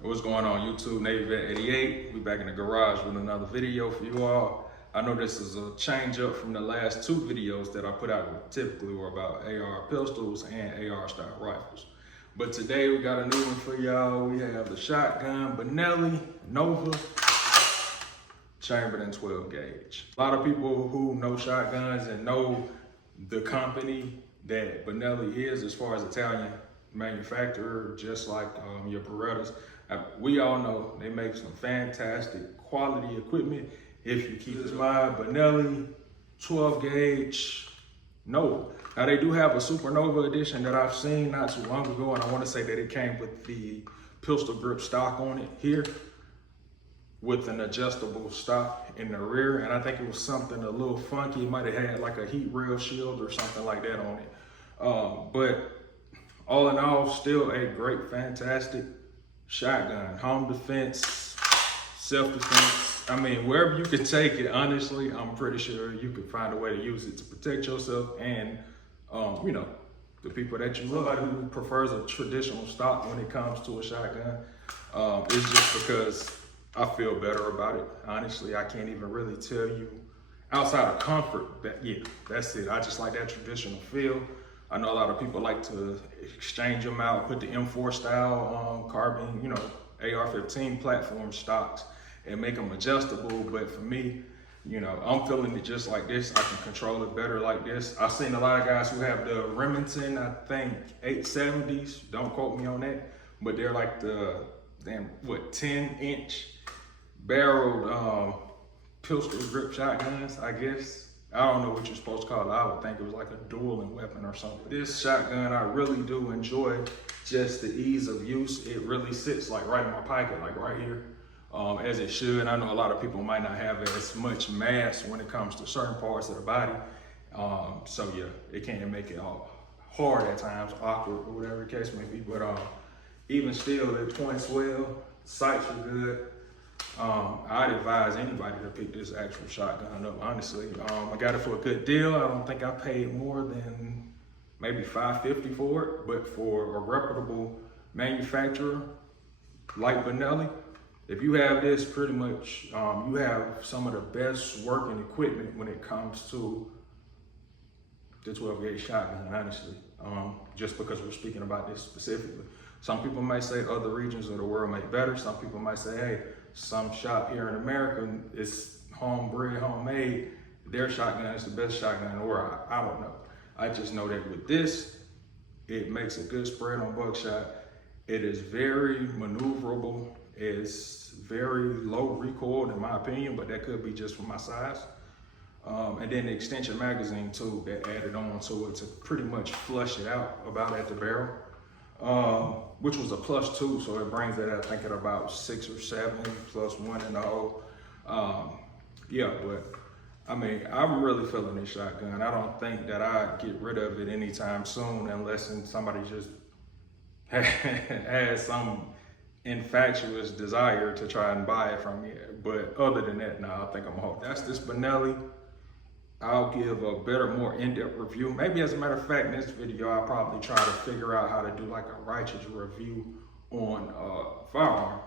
What's going on YouTube? Navy Vet 88. We back in the garage with another video for you all. I know this is a change up from the last two videos that I put out typically were about AR pistols and AR style rifles. But today we got a new one for y'all. We have the shotgun Benelli Nova chambered in 12 gauge. A lot of people who know shotguns and know the company that Benelli is as far as Italian manufacturer, just like your Berettas. We all know they make some fantastic quality equipment. If you keep this mind, Benelli 12 gauge Nova. Now they do have a Supernova edition that I've seen not too long ago, and I want to say that it came with the pistol grip stock on it here with an adjustable stock in the rear, and I think it was something a little funky. It might have had like a heat rail shield or something like that on it. But all in all, still a great, fantastic shotgun. Home defense, self-defense. I mean, wherever you could take it, honestly, I'm pretty sure you could find a way to use it to protect yourself and, you know, the people that you love. Somebody who prefers a traditional stock when it comes to a shotgun, it's just because I feel better about it. Honestly, I can't even really tell you outside of comfort that, yeah, that's it. I just like that traditional feel. I know a lot of people like to exchange them out, put the M4 style carbon, you know, AR-15 platform stocks and make them adjustable. But for me, you know, I'm feeling it just like this. I can control it better like this. I've seen a lot of guys who have the Remington, I think 870s, don't quote me on that, but they're like the damn, what, 10-inch barreled pistol grip shotguns, I guess. I don't know what you're supposed to call it. I would think it was like a dueling weapon or something. This shotgun, I really do enjoy just the ease of use. It really sits like right in my pocket, like right here, as it should. I know a lot of people might not have as much mass when it comes to certain parts of the body. So yeah, it can make it all hard at times, awkward, or whatever the case may be. But even still, it points well, sights are good. I'd advise anybody to pick this actual shotgun up, honestly. I got it for a good deal. I don't think I paid more than maybe $5.50 for it, but for a reputable manufacturer like Benelli, if you have this, pretty much you have some of the best working equipment when it comes to the 12 gauge shotgun, honestly, just because we're speaking about this specifically. Some people might say other regions of the world make better. Some people might say, hey, some shop here in America is homebred, homemade. Their shotgun is the best shotgun in the world. I don't know. I just know that with this, it makes a good spread on buckshot. It is very maneuverable. It's very low recoil in my opinion, but that could be just for my size. And then the extension magazine too that added on to it to pretty much flush it out about at the barrel. Which was a +2, so it brings it, I think, at about 6 or 7 +1 in the hole. Yeah, but I mean, I'm really feeling this shotgun. I don't think that I'd get rid of it anytime soon unless somebody just has some infatuous desire to try and buy it from me. But other than that, no, I think I'm home. That's this Benelli. I'll give a better, more in-depth review. Maybe as a matter of fact, in this video, I'll probably try to figure out how to do like a righteous review on firearm.